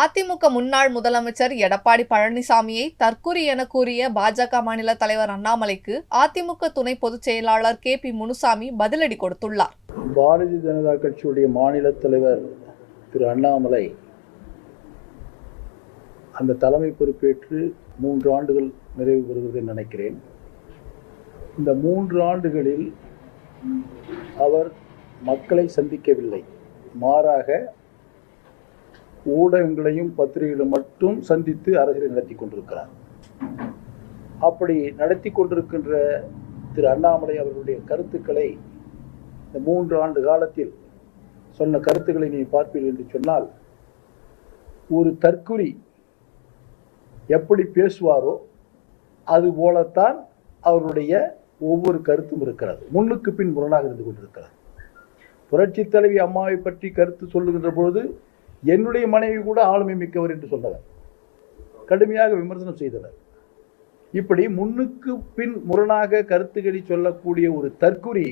அதிமுக முன்னாள் முதலமைச்சர் எடப்பாடி பழனிசாமியை தற்குறி என கூறிய பாஜக மாநில தலைவர் அண்ணாமலைக்கு அதிமுக துணை பொதுச் செயலாளர் கே.பி. முனுசாமி பதிலடி கொடுத்துள்ளார். பாரதிய ஜனதா கட்சியுடைய மாநில தலைவர் திரு அண்ணாமலை அந்த தலைமை பொறுப்பேற்று 3 ஆண்டுகள் நிறைவு பெறுகிறது நினைக்கிறேன். இந்த 3 ஆண்டுகளில் அவர் மக்களை சந்திக்கவில்லை, மாறாக ஊடகங்களையும் பத்திரிகைகளும் மட்டும் சந்தித்து அரசியலை நடத்தி கொண்டிருக்கிறார். அப்படி நடத்தி கொண்டிருக்கின்ற திரு அண்ணாமலை அவர்களுடைய கருத்துக்களை இந்த 3 ஆண்டு காலத்தில் சொன்ன கருத்துக்களை நீ பார்ப்பீர்கள் என்று சொன்னால், ஒரு தற்குறி எப்படி பேசுவாரோ அது போலத்தான் அவருடைய ஒவ்வொரு கருத்தும் இருக்கிறது. முன்னுக்கு பின் முரணாக இருந்து கொண்டிருக்கிறது. புரட்சி தலைவி அம்மாவை பற்றி கருத்து சொல்லுகின்ற பொழுது என்னுடைய மனைவி கூட ஆளுமை மிக்கவர் என்று சொன்னவர், கடுமையாக விமர்சனம் செய்தவர். இப்படி முன்னுக்கு பின் முரணாக கருத்துக்களை சொல்லக்கூடிய ஒரு தற்குறி,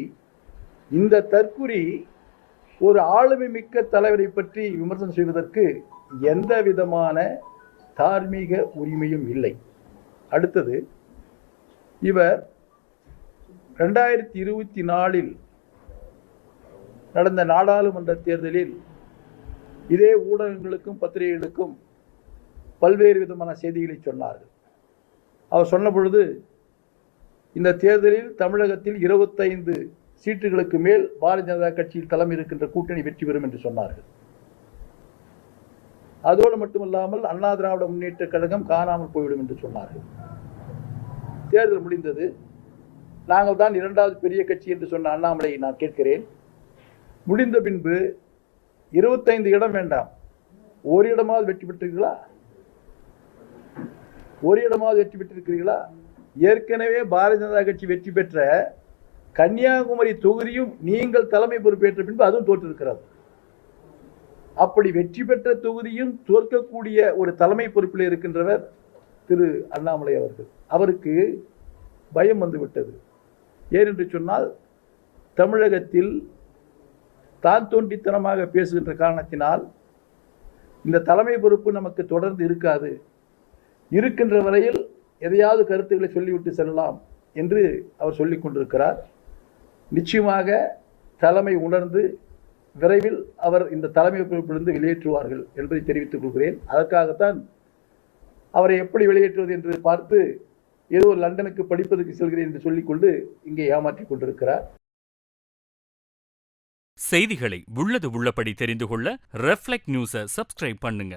இந்த தற்குறி ஒரு ஆளுமை மிக்க தலைவரை பற்றி விமர்சனம் செய்வதற்கு எந்த விதமான தார்மீக உரிமையும் இல்லை. அடுத்தது, இவர் 2024 நடந்த நாடாளுமன்ற தேர்தலில் இதே ஊடகங்களுக்கும் பத்திரிகைகளுக்கும் பல்வேறு விதமான செய்திகளை சொன்னார்கள். அவர் சொன்ன பொழுது, இந்த தேர்தலில் தமிழகத்தில் 25 சீட்டுகளுக்கு மேல் பாரதிய ஜனதா கட்சியில் தலைமை இருக்கின்ற கூட்டணி வெற்றி பெறும் என்று சொன்னார்கள். அதோடு மட்டுமல்லாமல் அண்ணா திராவிட முன்னேற்ற கழகம் காணாமல் போய்விடும் என்று சொன்னார்கள். தேர்தல் முடிந்தது. நாங்கள் தான் 2வது பெரிய கட்சி என்று சொன்ன அண்ணாமலை நான் கேட்கிறேன், முடிந்த பின்பு 25 இடம் வேண்டாம், ஒரு இடமாவது வெற்றி பெற்றிருக்கிறீர்களா? ஒரு இடமாவது வெற்றி பெற்றிருக்கிறீர்களா? ஏற்கனவே பாரதிய ஜனதா கட்சி வெற்றி பெற்ற கன்னியாகுமரி தொகுதியும் நீங்கள் தலைமை பொறுப்பேற்ற பின்பு அதுவும் தோற்றிருக்கிறது. அப்படி வெற்றி பெற்ற தொகுதியும் தோற்கக்கூடிய ஒரு தலைமை பொறுப்பில் இருக்கின்றவர் திரு அண்ணாமலை அவர்கள். அவருக்கு பயம் வந்துவிட்டது. ஏனென்று சொன்னால், தமிழகத்தில் தான் தோன்றித்தனமாக பேசுகின்ற காரணத்தினால் இந்த தலைமை பொறுப்பு நமக்கு தொடர்ந்து இருக்காது, இருக்கின்ற வரையில் எதையாவது கருத்துக்களை சொல்லிவிட்டு செல்லலாம் என்று அவர் சொல்லிக் கொண்டிருக்கிறார். நிச்சயமாக தலைமை உணர்ந்து விரைவில் அவர் இந்த தலைமை பொறுப்பிலிருந்து வெளியேற்றுவார்கள் என்பதை தெரிவித்துக் கொள்கிறேன். அதற்காகத்தான் அவரை எப்படி வெளியேற்றுவது என்று பார்த்து ஏதோ லண்டனுக்கு படிப்பதற்கு செல்கிறேன் என்று சொல்லிக்கொண்டு இங்கே ஏமாற்றிக் கொண்டிருக்கிறார். செய்திகளை உள்ளது உள்ளபடி தெரிந்து கொள்ள ரெஃப்ளெக்ட் நியூஸை சப்ஸ்கிரைப் பண்ணுங்க.